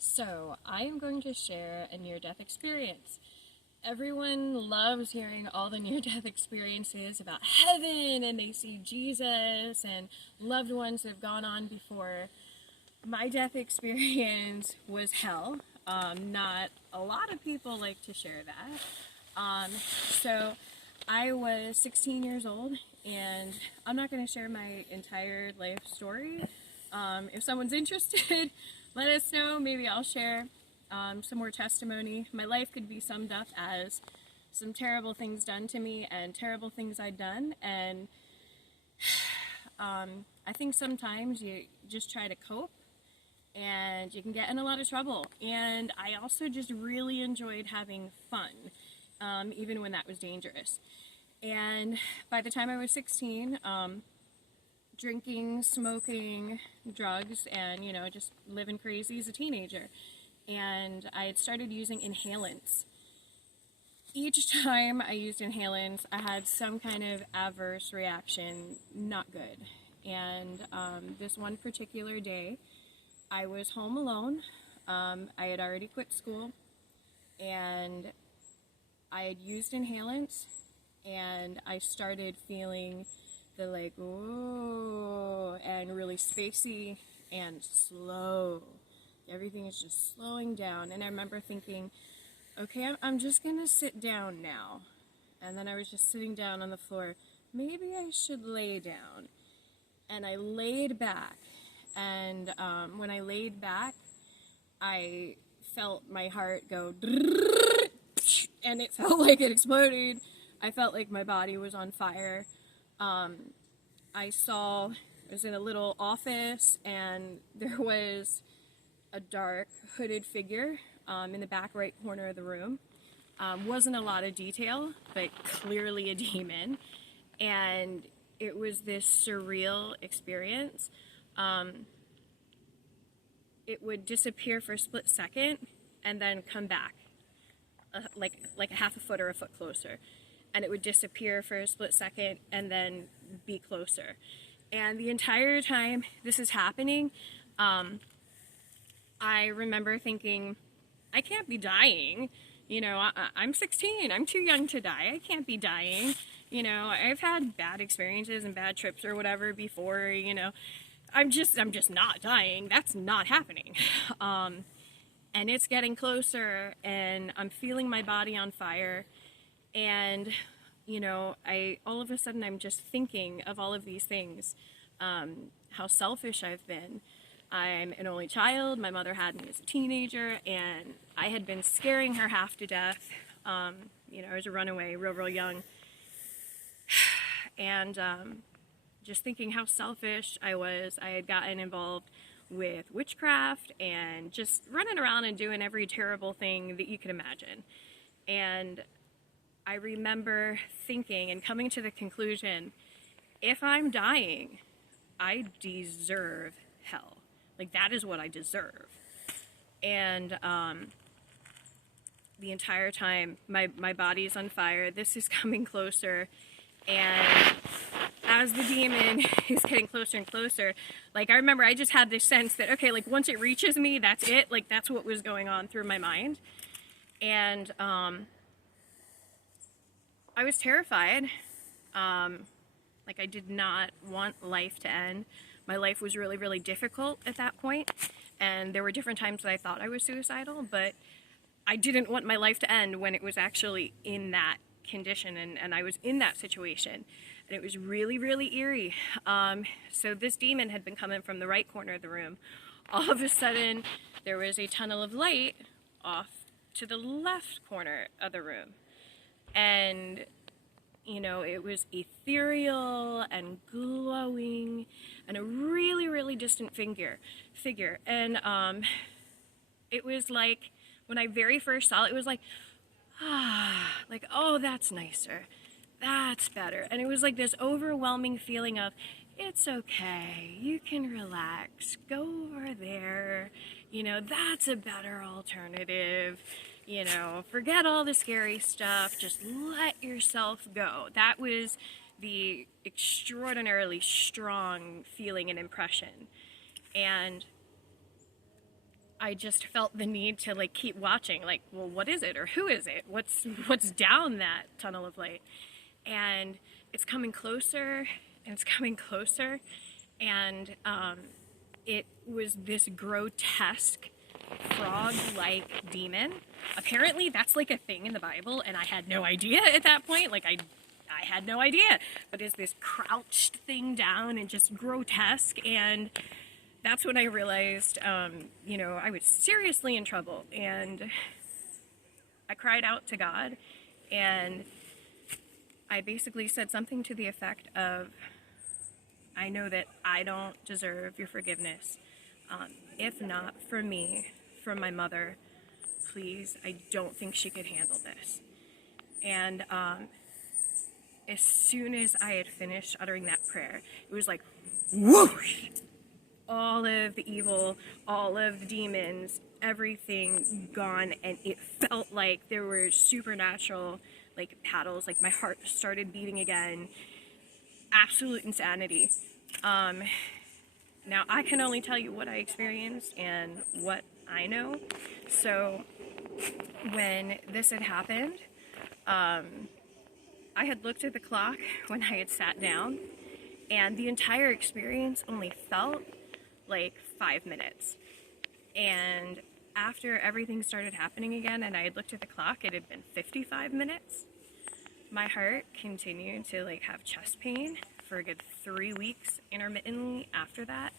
So, I am going to share a near-death experience. Everyone loves hearing all the near-death experiences about heaven and they see Jesus and loved ones that have gone on before. My death experience was hell. Not a lot of people like to share that. So, I was 16 years old, and I'm not going to share my entire life story. If someone's interested, let us know. Maybe I'll share some more testimony. My life could be summed up as some terrible things done to me and terrible things I'd done. And I think sometimes you just try to cope and you can get in a lot of trouble. And I also just really enjoyed having fun, even when that was dangerous. And by the time I was 16, drinking, smoking, drugs, and, just living crazy as a teenager. And I had started using inhalants. Each time I used inhalants, I had some kind of adverse reaction, not good. And this one particular day, I was home alone. I had already quit school, and I had used inhalants, and I started feeling the ooh, and really spacey and slow. Everything is just slowing down. And I remember thinking, okay, I'm just gonna sit down now. And then I was just sitting down on the floor. Maybe I should lay down. And I laid back. And when I laid back, I felt my heart go, and it felt like it exploded. I felt like my body was on fire. I was in a little office, and there was a dark hooded figure in the back right corner of the room. Wasn't a lot of detail, but clearly a demon. And it was this surreal experience. It would disappear for a split second and then come back, like a half a foot or a foot closer. And it would disappear for a split second and then be closer. And the entire time this is happening, I remember thinking, I can't be dying. I'm 16. I'm too young to die. I can't be dying. I've had bad experiences and bad trips or whatever before. I'm just not dying. That's not happening. And it's getting closer, and I'm feeling my body on fire. And, all of a sudden I'm just thinking of all of these things, how selfish I've been. I'm an only child. My mother had me as a teenager, and I had been scaring her half to death. I was a runaway, real young. And just thinking how selfish I was. I had gotten involved with witchcraft and just running around and doing every terrible thing that you could imagine. And I remember thinking and coming to the conclusion, if I'm dying, I deserve hell. That is what I deserve. And the entire time, my body is on fire. This is coming closer. And as the demon is getting closer and closer, I remember I just had this sense that, okay, once it reaches me, that's it. That's what was going on through my mind. And I was terrified. I did not want life to end. My life was really difficult at that point, and there were different times that I thought I was suicidal, but I didn't want my life to end when it was actually in that condition, and I was in that situation, and it was really eerie. So this demon had been coming from the right corner of the room. All of a sudden, there was a tunnel of light off to the left corner of the room, and it was ethereal and glowing and a really distant figure. And it was like, when I very first saw it, it was oh, that's nicer. That's better. And it was like this overwhelming feeling of, it's okay, you can relax, go over there, that's a better alternative. Forget all the scary stuff, just let yourself go. That was the extraordinarily strong feeling and impression. And I just felt the need to like keep watching, like, well, what is it, or who is it, what's down that tunnel of light. And it's coming closer and it's coming closer, and it was this grotesque frog-like demon. Apparently that's like a thing in the Bible, and I had no idea at that point. Like I had no idea. But it's this crouched thing down and just grotesque, and that's when I realized, you know, I was seriously in trouble. And I cried out to God, and I basically said something to the effect of, I know that I don't deserve your forgiveness. If not for me, from my mother, please, I don't think she could handle this. And as soon as I had finished uttering that prayer, it was like, whoosh! All of the evil, all of the demons, everything gone, and it felt like there were supernatural, like, paddles, like my heart started beating again. Absolute insanity. Now I can only tell you what I experienced and what I know. So when this had happened, I had looked at the clock when I had sat down, and the entire experience only felt like 5 minutes. And after everything started happening again and I had looked at the clock, it had been 55 minutes. My heart continued to like have chest pain for a good 3 weeks intermittently after that.